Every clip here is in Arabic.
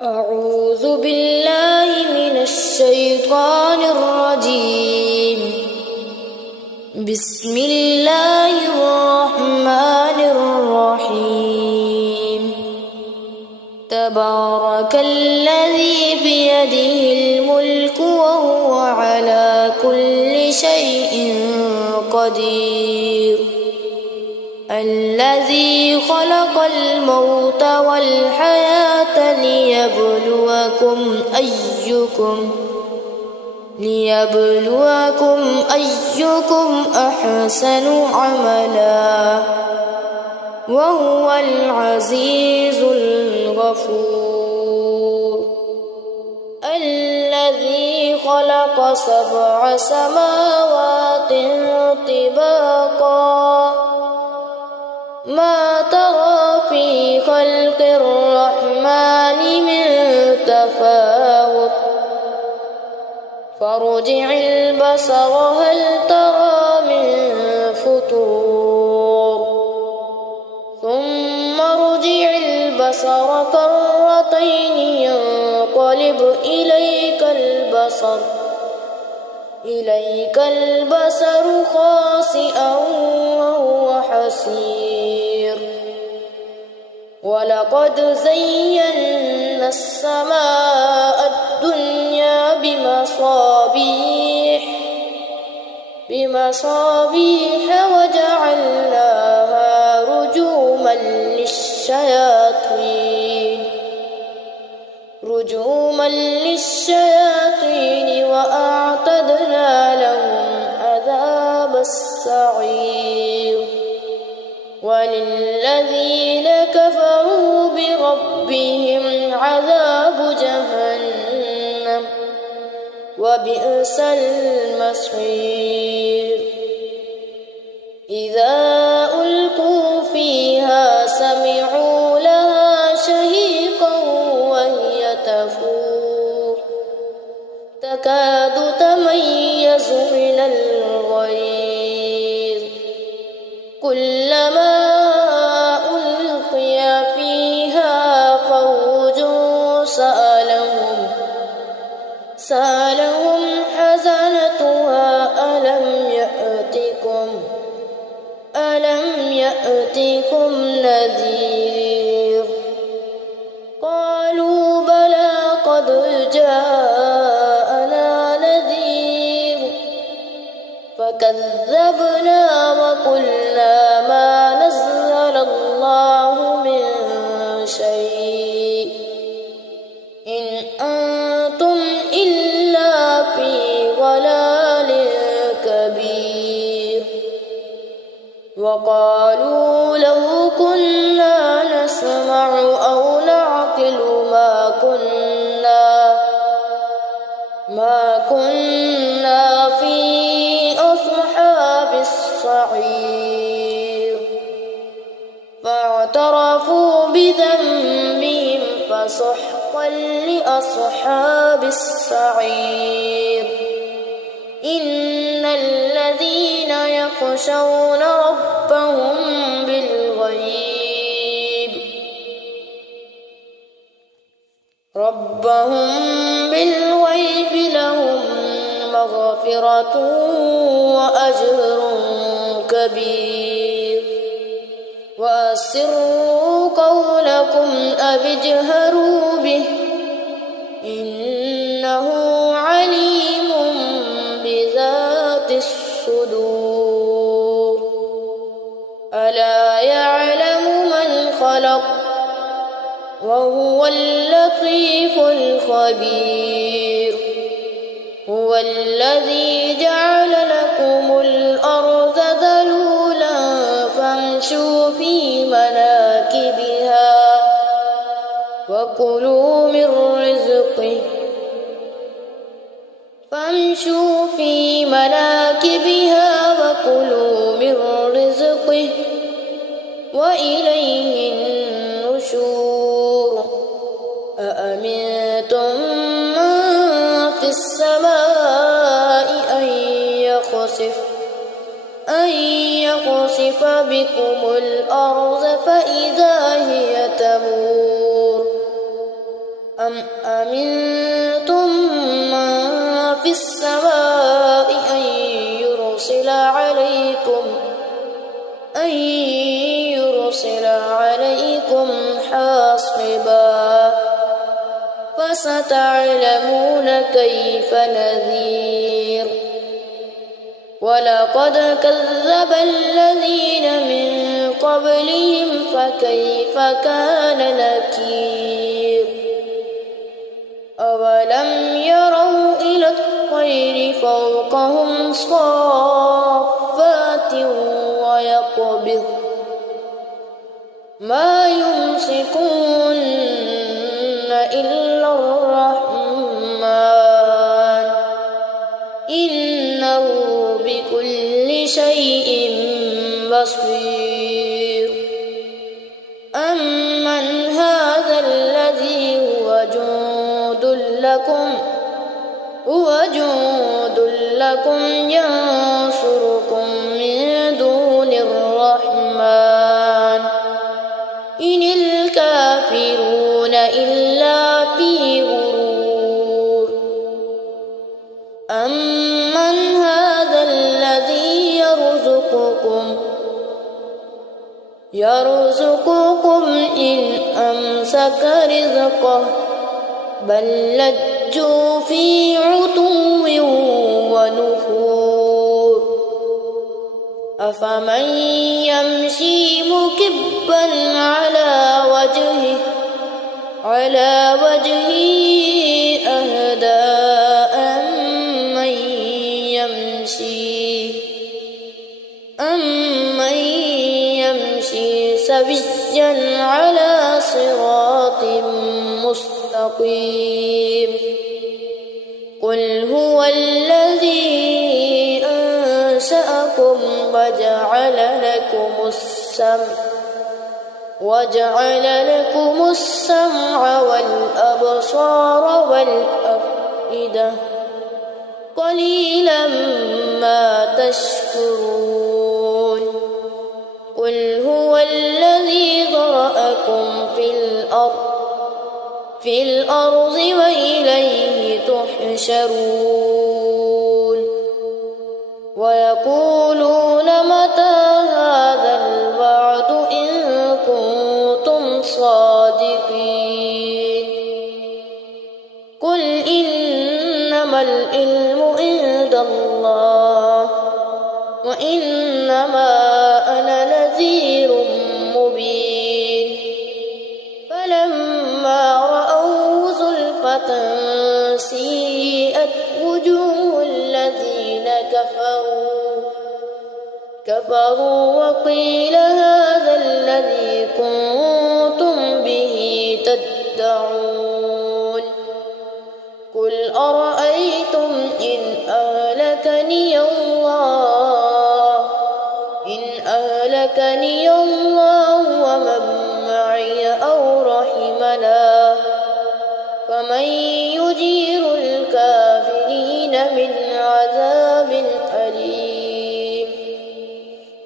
أعوذ بالله من الشيطان الرجيم. بسم الله الرحمن الرحيم. تبارك الذي بيده الملك وهو على كل شيء قدير. الذي خلق الموت والحياة ليبلوكم أيكم أحسن عملا وهو العزيز الغفور. الذي خلق 7 سماوات طباقا ما ترى في خلق الرحمن من تفاوت فارجع البصر هل ترى من فطور ثم ارجع البصر كرتين ينقلب إليك البصر خاسئا وهو حسير. ولقد زينا السماء الدنيا بمصابيح وجعلناها رجوما للشياطين وأعتدنا لهم عذاب السعير. وللذين كفروا بربهم عذاب جهنم وبئس المصير. إذا ألقوا فيها سمعوا لها شهيقا وهي تفور تكاد تميز من الغيظ كلما ألقي فيها فوج سألهم حزنتها ألم يأتكم نذير قالوا بلى قد جاءنا نذير فكذبنا وقلنا ما نزل الله من شيء إن أنتم إلا في ضلال كبير. وقالوا لو كنا نسمع أو نعقل ما كنا في أصحاب السعير. فاعترفوا بذنبهم فسحقا لأصحاب السعير. إن الذين يخشون ربهم بالغيب لهم مغفرة وأجر كبير. وأسروا قولكم أو اجهروا به إنه عليم بذات الصدور. ألا يعلم من خلق وهو اللطيف الخبير. هو الذي جعل لكم الأرض ذلولا فامشوا في مناكبها وكلوا من رزقه وإليه النشور. أأمنتم من في السماء أن يخسف بكم الأرض فإذا هي تمور أم أمنتم من في السماء أن يرسل عليكم حاصبا فستعلمون كيف نذير ولقد كذب الذين من قبلهم فكيف كان نكير أولم يروا إلى الطير فوقهم صافات ويقبض ما يمسكون إلا الرحمن إنه بكل شيء بصير أمن هذا الذي هو جند لكم ينصركم من دون الرحمن إن الكافرون إلا في غرور أمن هذا الذي يرزقكم إن أمسك رزقه بل لجوا في عتو ونفور أفمن يمشي مكبا على وجهه أهدى أمن يمشي سويا على صراط مستقيم قل هو الذي أنشأكم وجعل لكم السمع والأبصار والأفئدة قليلا ما تشكرون قل هو الذي ذرأكم في الأرض وإليه تحشرون ويقولون متى هذا الوعد إن كنتم صادقين قل إنما العلم عند الله وإنما أنا نذير مبين فلما رأوه زلفة سيئت وجوه الذين كفروا وقيل هذا الذي كنتم به تدعون قل أرأيتم إن أهلكني الله ومن معي أو رحمنا فمن يجير الكافرين من عذاب أليم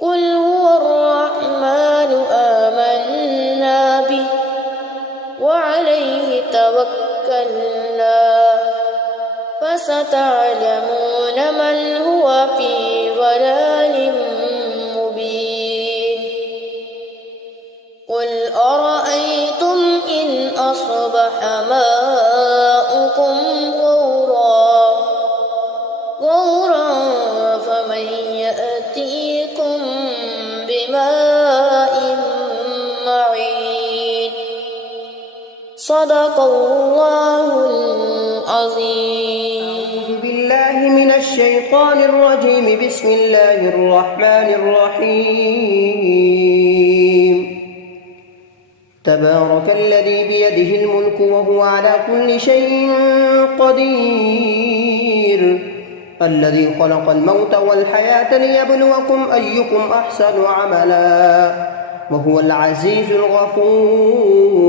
قل هو الرحمن آمنا به وعليه توكلنا فستعلمون من هو في ضلال مبين قل أرأيتم إن أصبح ماؤكم غورا فمن يأتيكم بماء معين صدق الله العظيم. أعوذ بالله من الشيطان الرجيم. بسم الله الرحمن الرحيم. تبارك الذي بيده الملك وهو على كل شيء قدير الذي خلق الموت والحياة ليبلوكم أيكم أحسن عملا وهو العزيز الغفور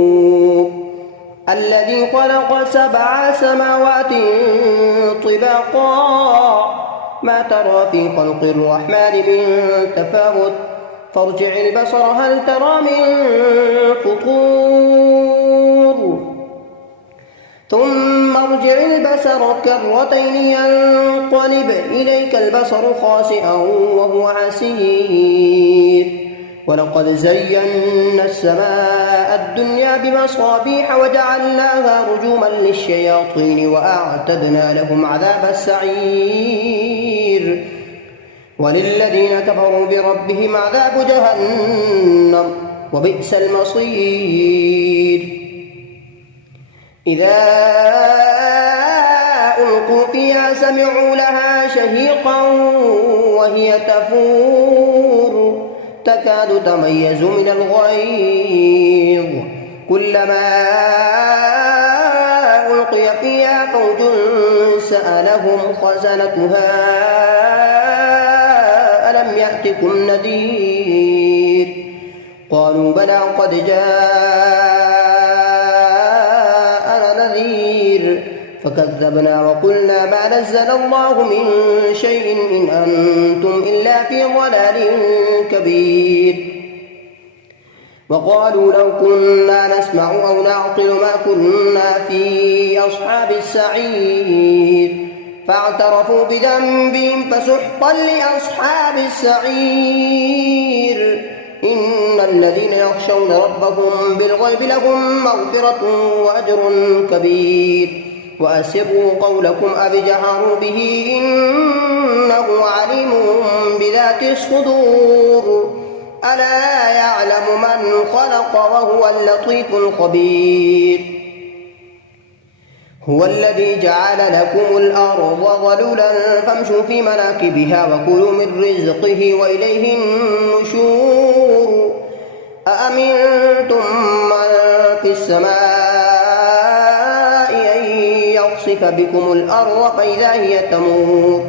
الذي خلق 7 سماوات طباقا ما ترى في خلق الرحمن من تفاوت فارجع البصر هل ترى من فطور ارجع البصر كرتين ينقلب إليك البصر خاسئا وهو حسير ولقد زينا السماء الدنيا بمصابيح وجعلناها رجوما للشياطين وأعتدنا لهم عذاب السعير وللذين كفروا بربهم عذاب جهنم وبئس المصير إذا ألقوا فيها سمعوا لها شهيقا وهي تفور تكاد تميز من الغيظ كلما ألقي فيها فوج سألهم خزنتها ألم يأتكم نذير قالوا بلى قد جاءنا نذير فكذبنا وقلنا ما نزل الله من شيء إن أنتم إلا في ضلال كبير وقالوا لو كنا نسمع أو نعقل ما كنا في أصحاب السعير فاعترفوا بذنبهم فسحقا لأصحاب السعير إن الذين يخشون ربهم بالغيب لهم مغفرة وأجر كبير وأسروا قولكم أو اجهروا به إنه عليم بذات الصدور ألا يعلم من خلق وهو اللطيف الخبير هو الذي جعل لكم الأرض ظلولا فامشوا في مناكبها وكلوا من رزقه وإليه النشور أأمنتم من في السماء أن يخسف بكم الأرض فإذا هي تمور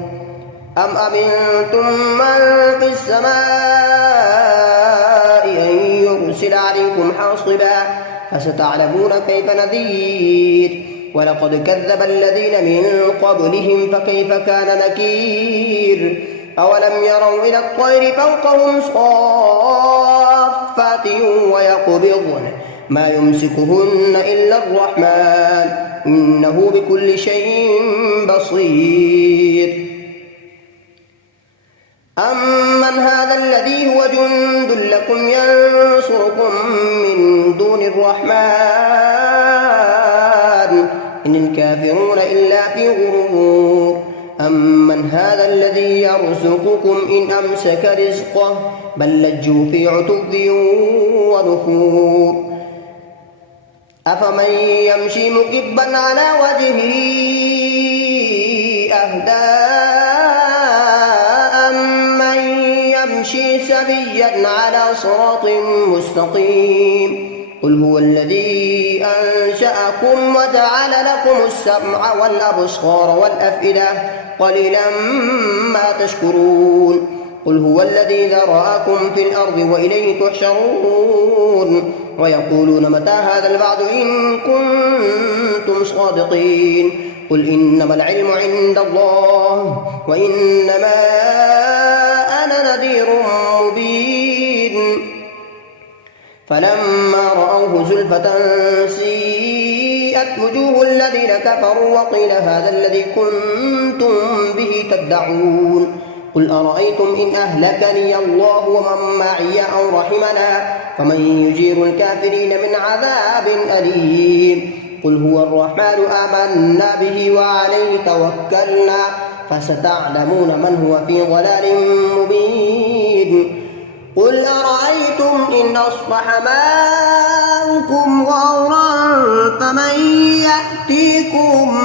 أم أمنتم من في السماء أن يرسل عليكم حاصبا فستعلمون كيف نذير ولقد كذب الذين من قبلهم فكيف كان نكير أولم يروا إلى الطير فوقهم صافات ويقبضن ما يمسكهن إلا الرحمن إنه بكل شيء بصير أمن هذا الذي هو جند لكم ينصركم من دون الرحمن إن الكافرون إلا في غرور أمن هذا الذي يرزقكم إن أمسك رزقه بل لجوا في عتو ونفور أفمن يمشي مكبا على وجهه أهدى أمن يمشي سويا على صراط مستقيم قل هو الذي أنشأكم وجعل لكم السمع والأبصار والأفئدة قليلا ما تشكرون قل هو الذي ذرأكم في الأرض وإليه تحشرون ويقولون متى هذا الوعد إن كنتم صادقين قل إنما العلم عند الله وإنما أنا نذير مبين فلما رأوه زلفة سيئت وجوه الذين كفروا وقيل هذا الذي كنتم به تدعون قل أرأيتم إن أهلكني الله ومن معي أو رحمنا فمن يجير الكافرين من عذاب أليم قل هو الرحمن آمنا به وعليه توكلنا فستعلمون من هو في ضلال مبين قل أرأيتم إن أصبح ماؤكم غورا فمن يأتيكم